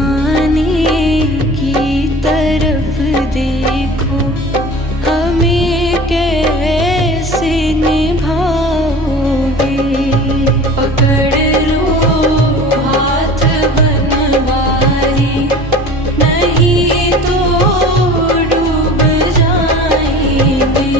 ज़माने की तरफ देखो, हमें कैसे निभाओगे। पकड़ लो हाथ बनवारी, नहीं तो डूब जाएंगे।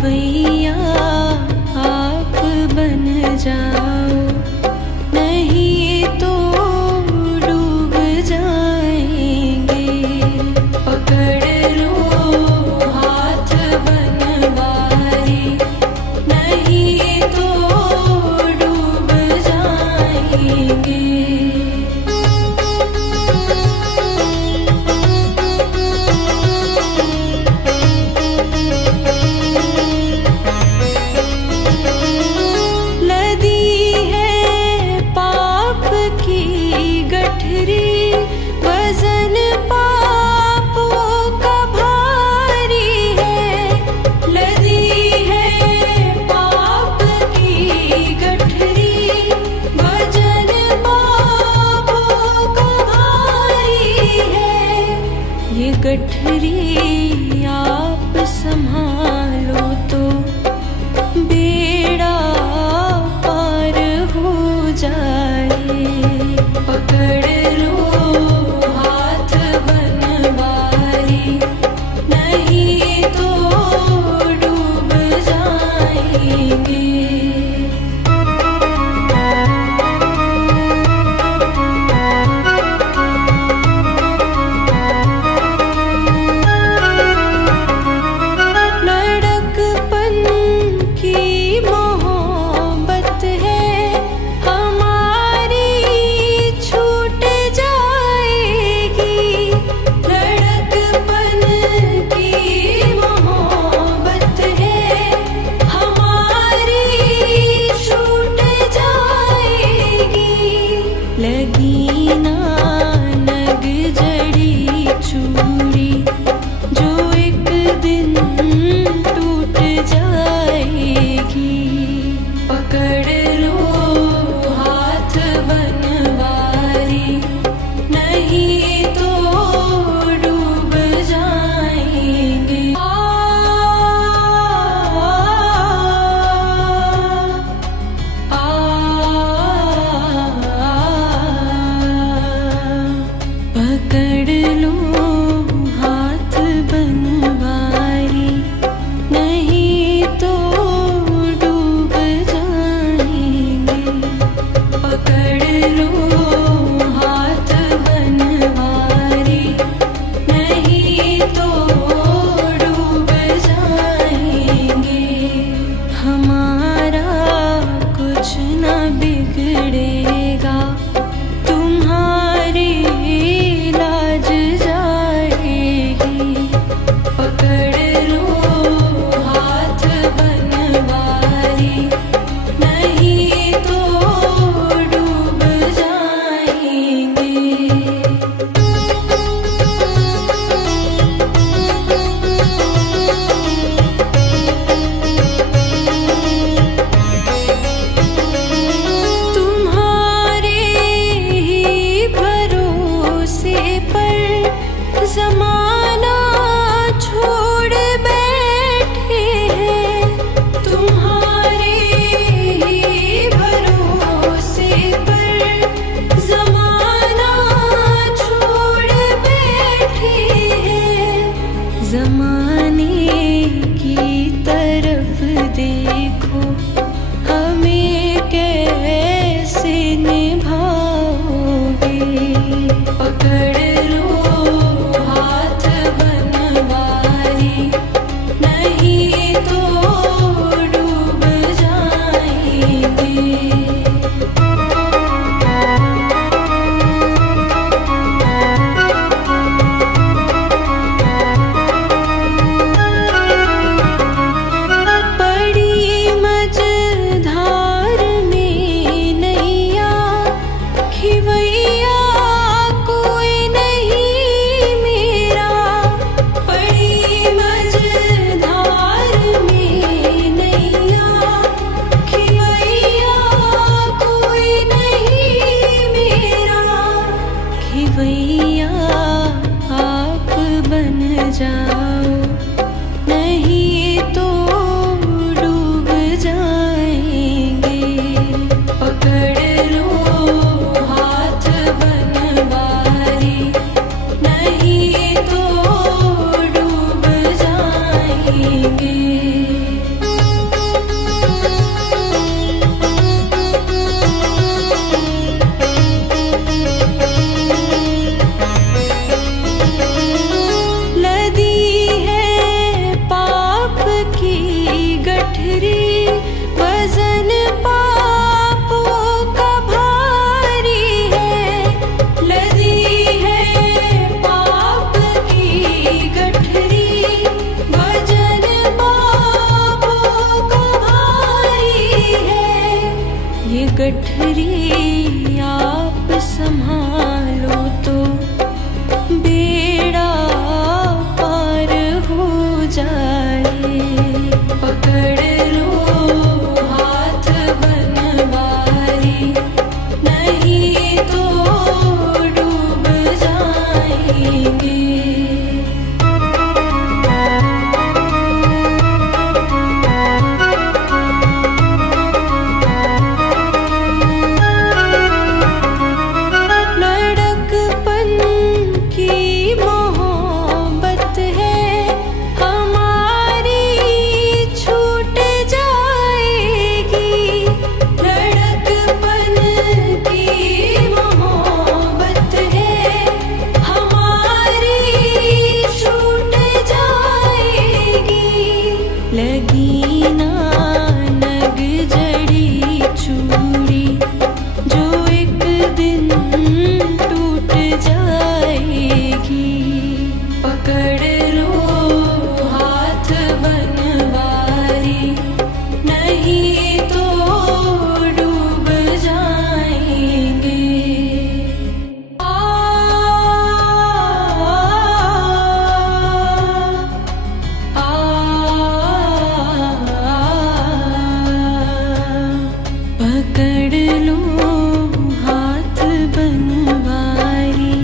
भैया आप बन जाओ, नहीं तो डूब जाएंगे। पकड़ लो हाथ बनवारी, नहीं तो डूब जाएंगे। वजन पापों का भारी है, लदी है पाप की गठरी। वजन पापों का भारी है, ये गठरी आप संभालो तो बेड़ा पार हो जाए। पकड़ लो हाथ बनवारी, नहीं तो डूब जाएंगे। लड़कपन की मोहब्बत है हमारी, छूट आप संभालो तो बेड़ा पार हो जाए। पकड़ लो हाथ बनवारी, नहीं तो डूब जाएंगे। लगी ना नग जड़ी चूड़ी, जो एक दिन टूट जाएगी। पकड़ लो हाथ बनवारी, नहीं तो डूब जाएंगे। पकड़ लो हाथ बनवारी,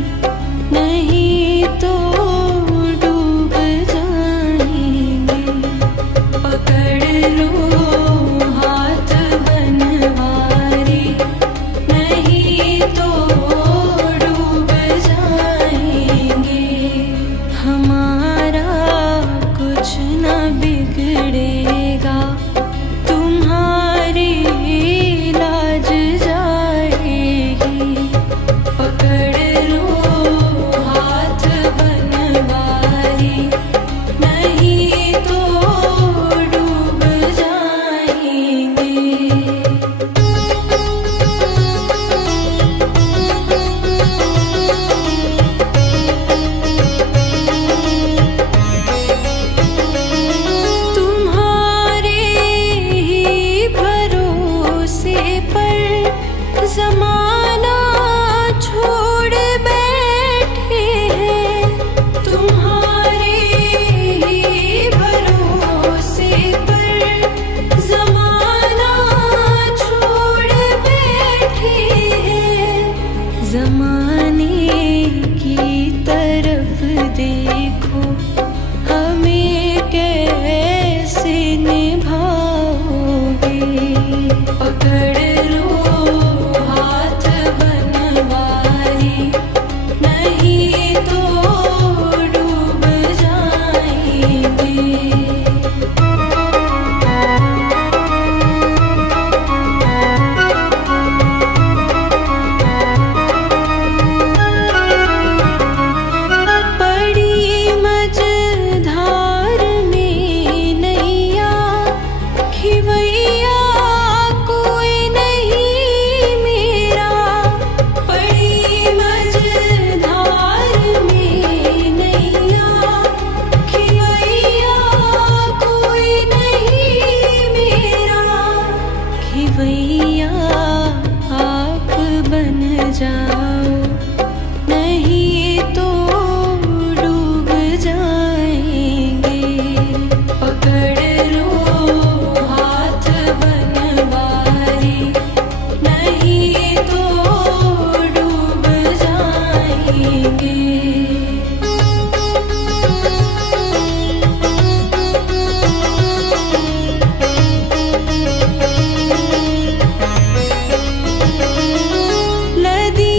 नहीं तो डूब जाएंगे। पकड़ लो हाथ बनवारी, नहीं तो डूब जाएंगे। हमारा कुछ न बिगड़ेगा, तुम्हारी लाज जाएगी। पकड़ लो हाथ बनवारी, नहीं तो डूब जाएंगे। तुम्हारे ही भरोसे पर ज़माना छोड़ बैठे हैं। तुम्हारे ही भरोसे पर ज़माना छोड़ बैठे हैं। ज़माने की तरफ देखो, हमें कैसे निभाओगे। पकड़ लो हाथ बनवारी, नहीं तो डूब जाएंगे। बड़ी मझधार में नैया खिवैया कोई नहीं मेरा। बड़ी मझधार में नैया खिवैया कोई नहीं मेरा। खिवैया आप बन जाओ, नहीं तो डूब जाएंगे। पकड़ लो हाथ बनवारी, नहीं तो डूब जाएंगे। लदी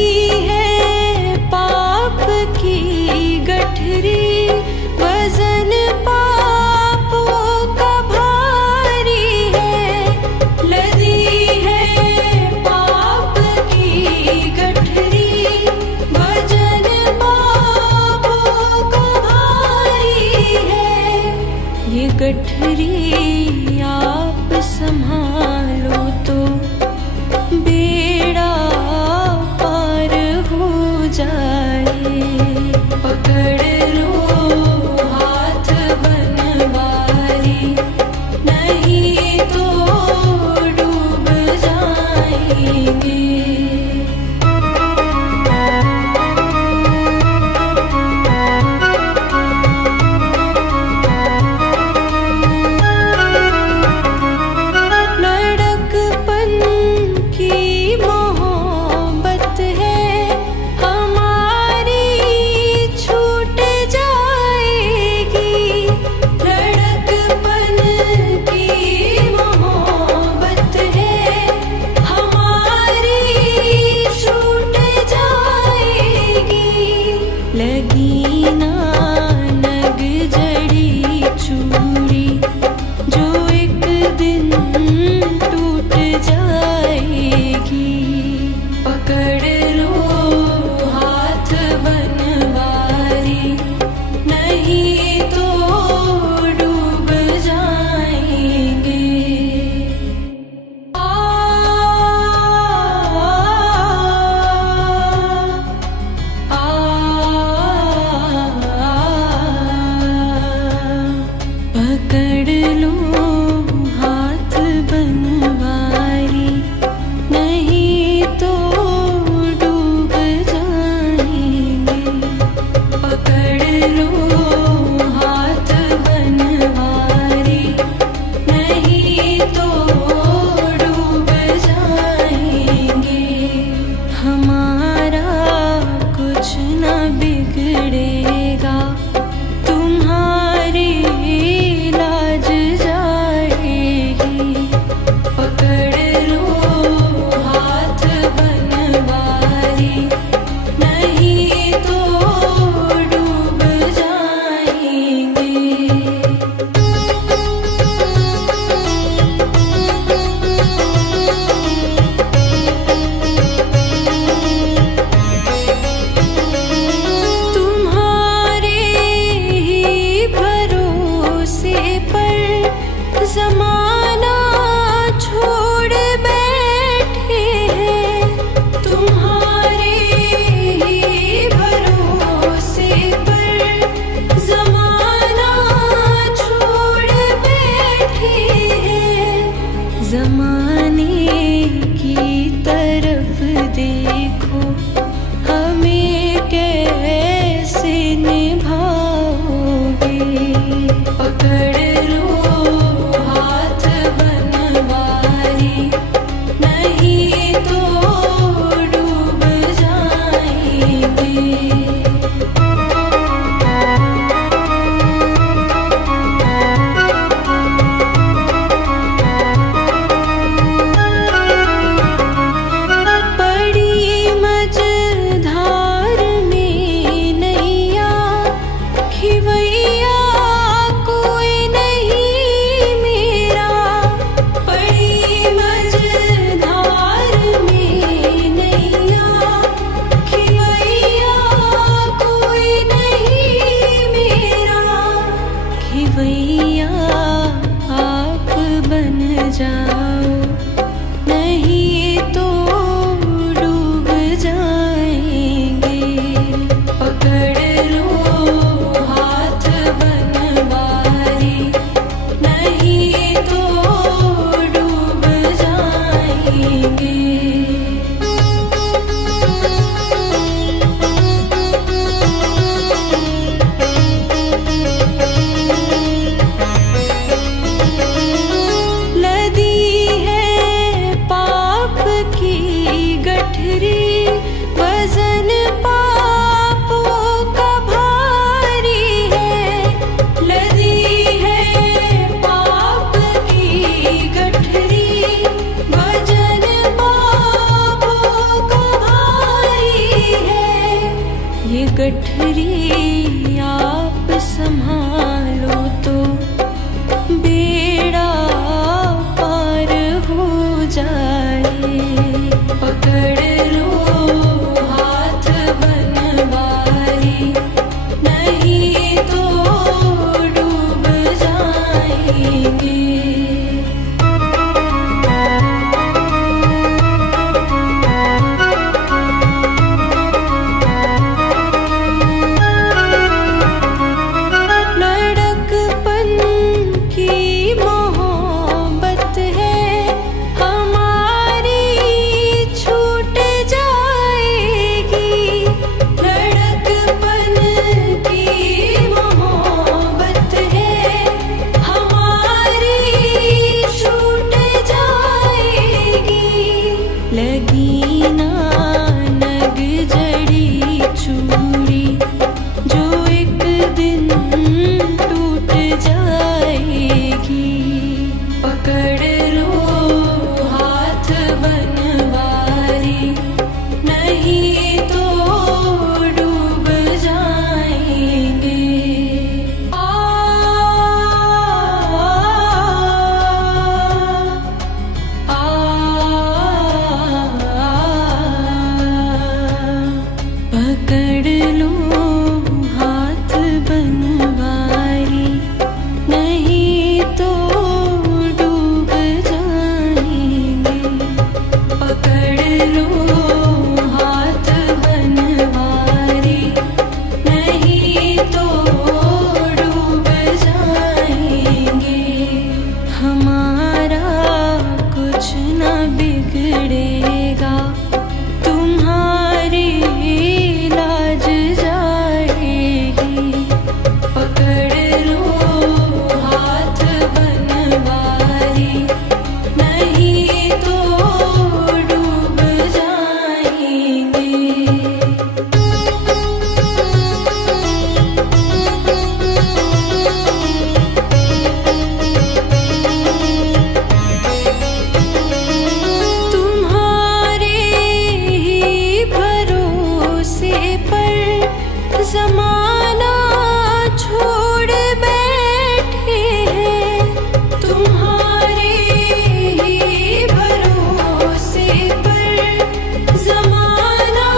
गठरी वजन पापों का भारी है। लदी है पाप की गठरी वजन पापों का भारी है। ये गठरी आप संभालो तो बेड़ा पार हो जाए। पकड़ लो हाथ बनवारी, नहीं तो डूब जाएंगे। ज़माना छोड़ बैठे हैं, तुम्हारे ही भरोसे पर ज़माना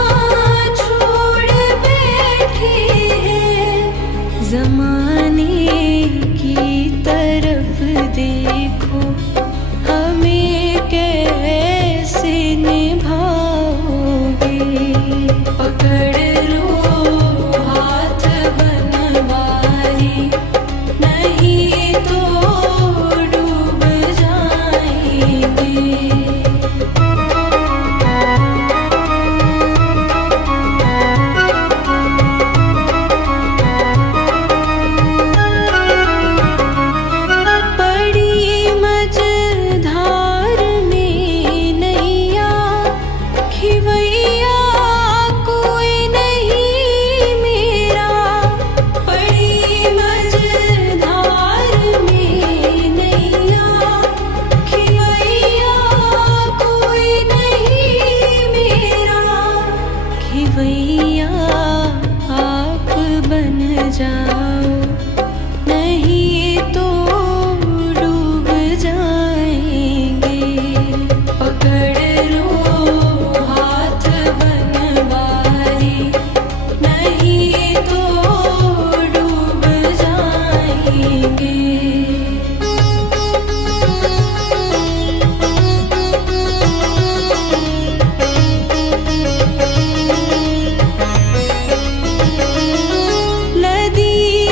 छोड़ बैठे हैं। ज़माने की तरफ देखो, हमें कैसे निभाओगे। पकड़ नहीं तो डूब जाएंगे। बड़ी मझधार में नैया खिवैया कोई नहीं मेरा। बड़ी मझधार में नैया खिवैया कोई नहीं मेरा। खिवैया आप बन जाओ, नहीं तो डूब जाएंगे। पकड़ लो हाथ बनवारी, नहीं तो डूब जाएंगे। लदी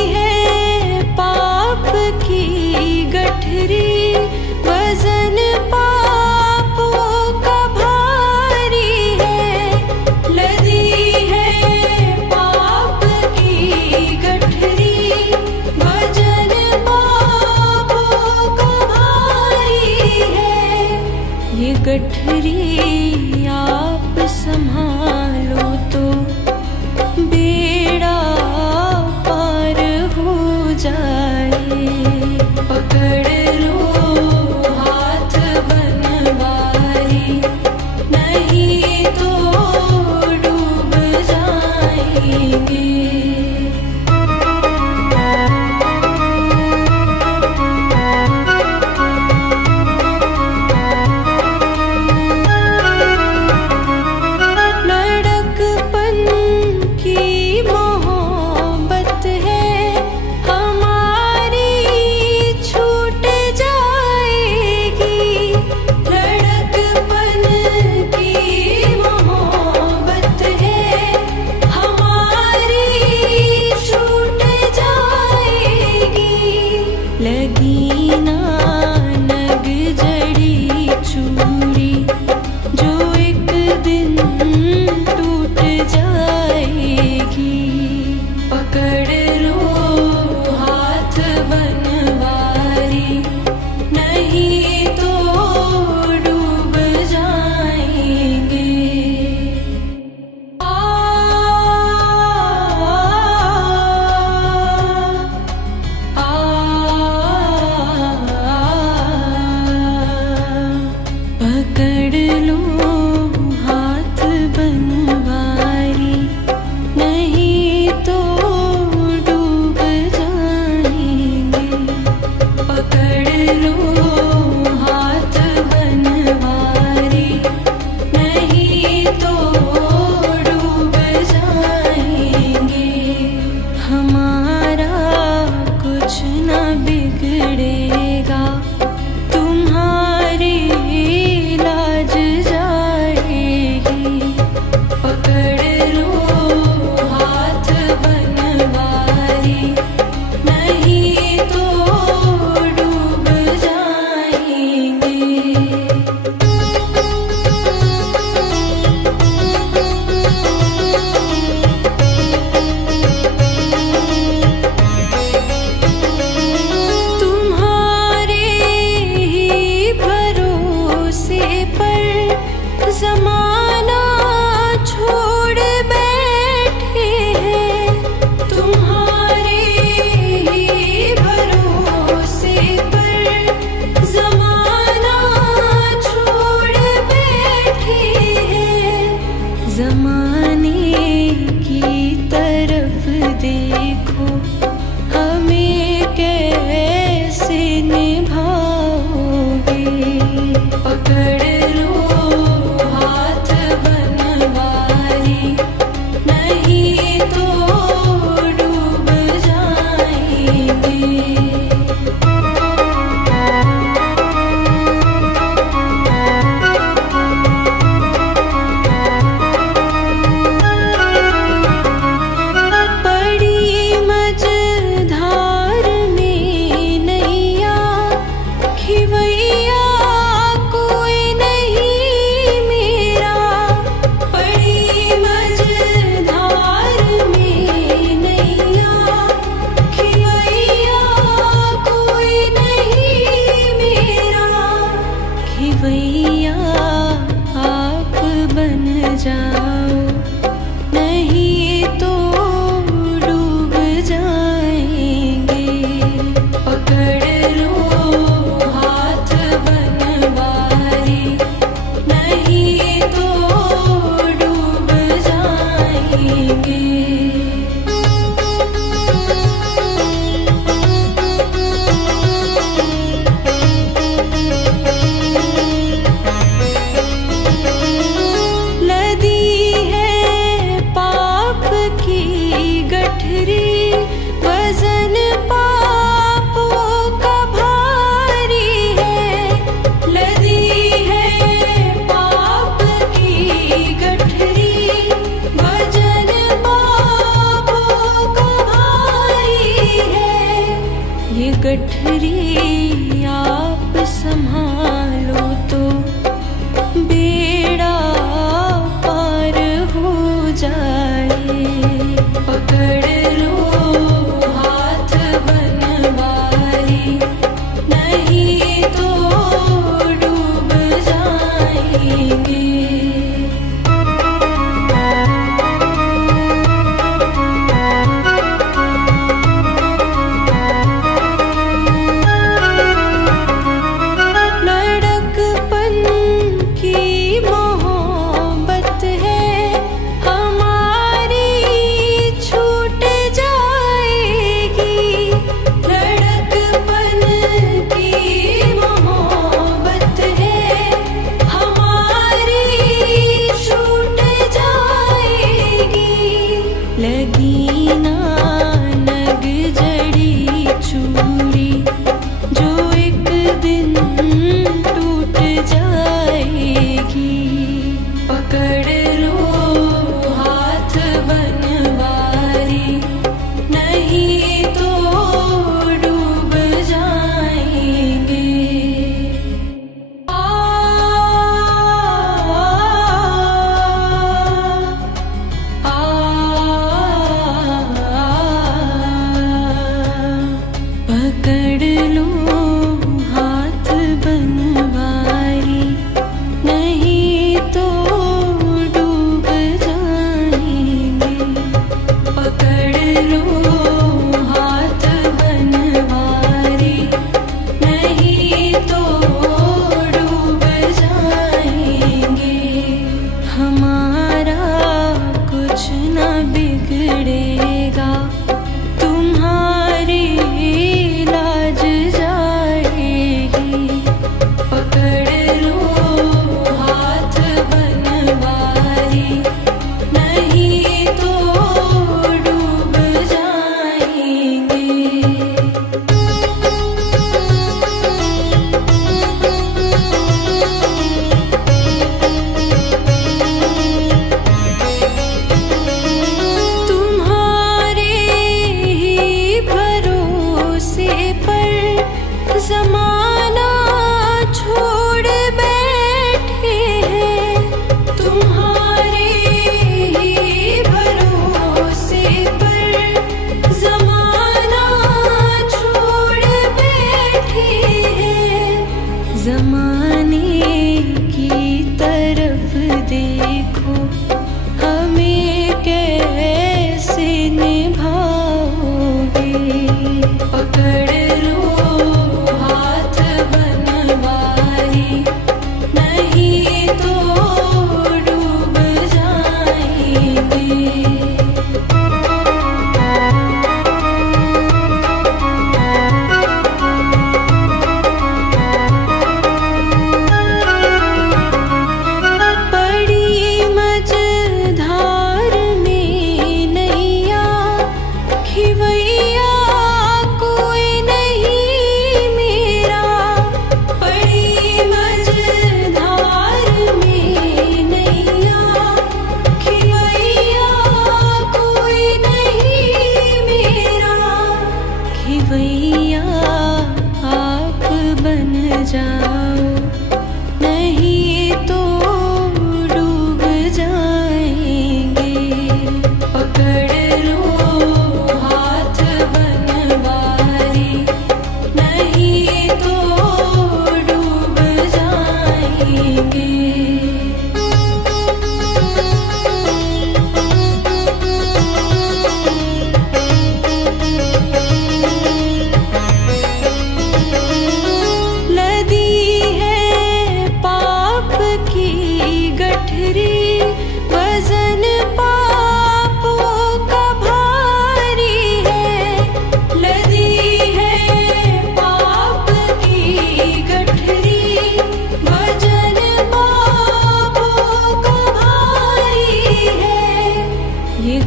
जमाने की तरफ देखो, हमें कैसे निभाओगे। पकड़ लो हाथ बनवारी, नहीं तो डूब जाएंगे। खिवैया आप बन जाओ, नहीं तो डूब जाएंगे। पकड़ लो हाथ बनवारी, नहीं तो डूब जाएंगे। वजन पापों का भारी है, लदी है पाप की गठरी। वजन पापों का भारी है, ये गठरी आप संभालो तो बेड़ा पार हो जाए। पकड़ लो हाथ बनवारी, नहीं तो डूब जाएंगे। लड़कपन की मोहब्बत है हमारी, छूट जाएगी। लड़कपन की मोहब्बत है हमारी, छूट जाएगी। लगी ना नग जड़ी चूड़ी, जो एक दिन टूट जाएगी। पकड़ लो हाथ बनवारी, नहीं तो डूब जाएंगे। आ, आ, पकड़ लो हाथ बनवारी, नहीं तो डूब जाएंगे। पकड़ लो हाथ बनवारी, नहीं तो डूब जाएंगे। हमारा कुछ न बिगड़ेगा, तुम्हारी लाज जाएगी। पकड़ लो हाथ बनवारी, नहीं तो डूब जाएंगे। तुम्हारे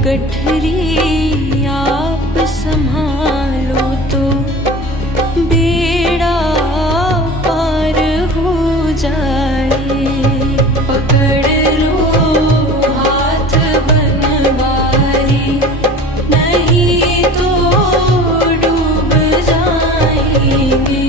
गठरी आप संभालो तो बेड़ा पार हो जाए। पकड़ लो हाथ बनवारी, नहीं तो डूब जाएंगे।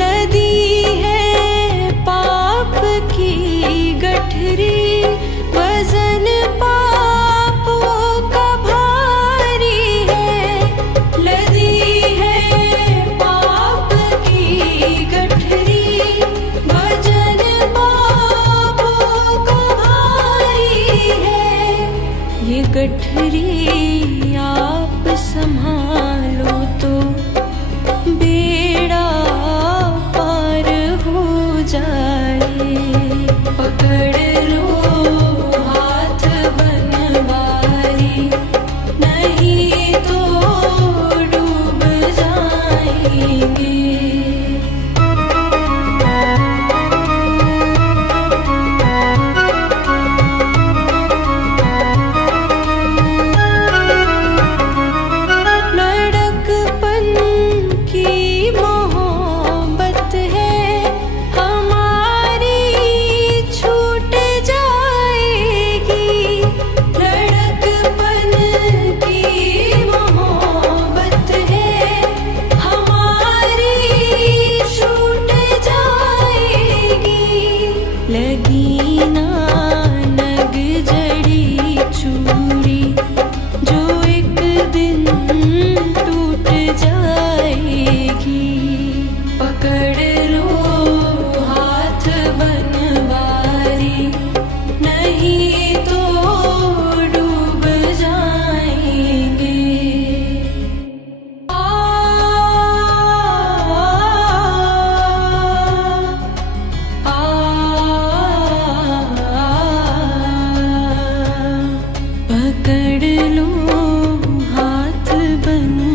लदी है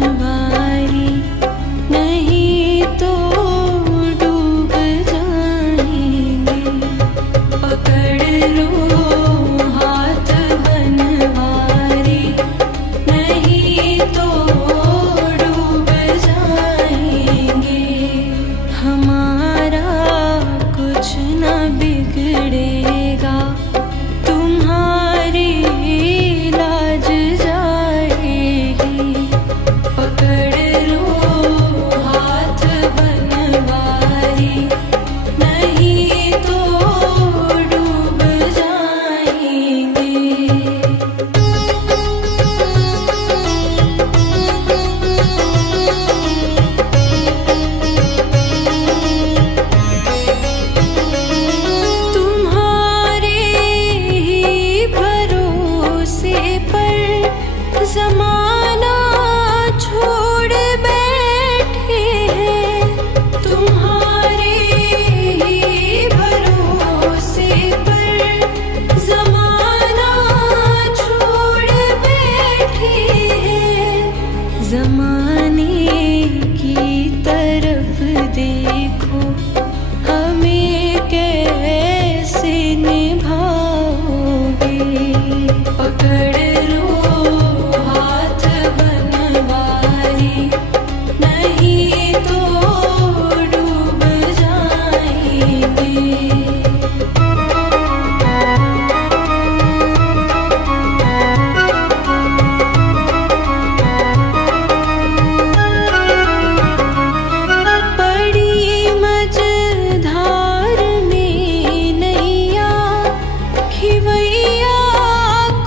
बनवारी, नहीं तो डूब जाएंगे। पकड़ लो हाथ बनवारी, नहीं तो डूब जाएंगे। हमारा कुछ न बिगड़ेगा, तुम्हारी लाज जाएगी। पकड़ लो हाथ बनवारी, नहीं तो डूब जाएंगे। तुम्हारे ही भरोसे पर ज़माना छोड़ बैठे हैं। तुम्हारे ही भरोसे पर ज़माना छोड़ बैठे हैं। ज़माने की तरफ देखो, हमें कैसे निभाओगे। पकड़ लो हाथ बनवारी, नहीं तो डूब जाएंगे। बड़ी मझधार में नैया, खिवैया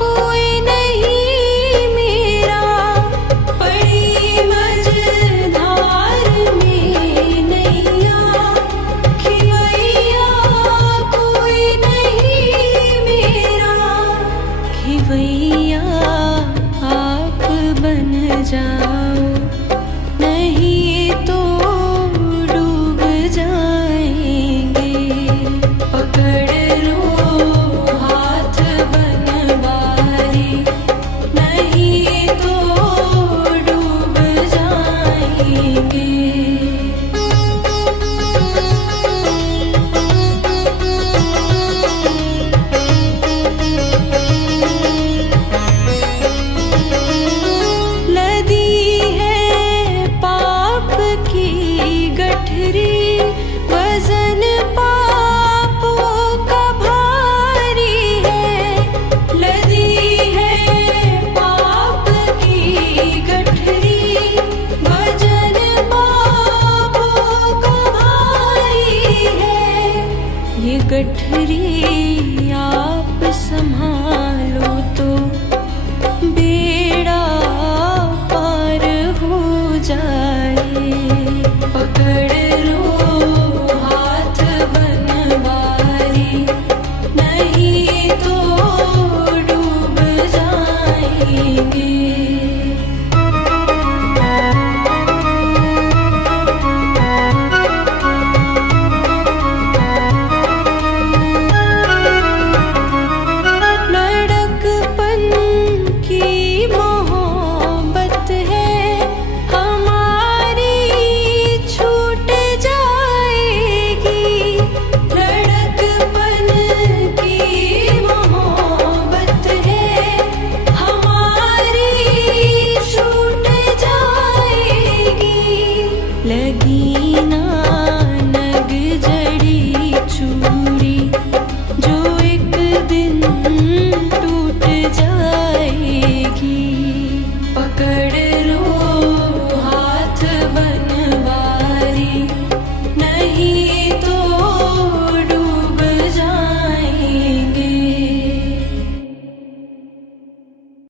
कोई नहीं मेरा। बड़ी मझधार में नैया, खिवैया कोई नहीं मेरा। खिवैया आप बन जाओ, नहीं तो डूब जाएंगे। पकड़ लो हाथ बनवारी, नहीं तो डूब जाएंगे। लदी है पाप की गठरी, वजन पापों का भारी है। लदी है पाप की गठरी, वजन पापों का भारी है। ये गठरी आप संभालो तो बेड़ा पार हो जाए। पकड़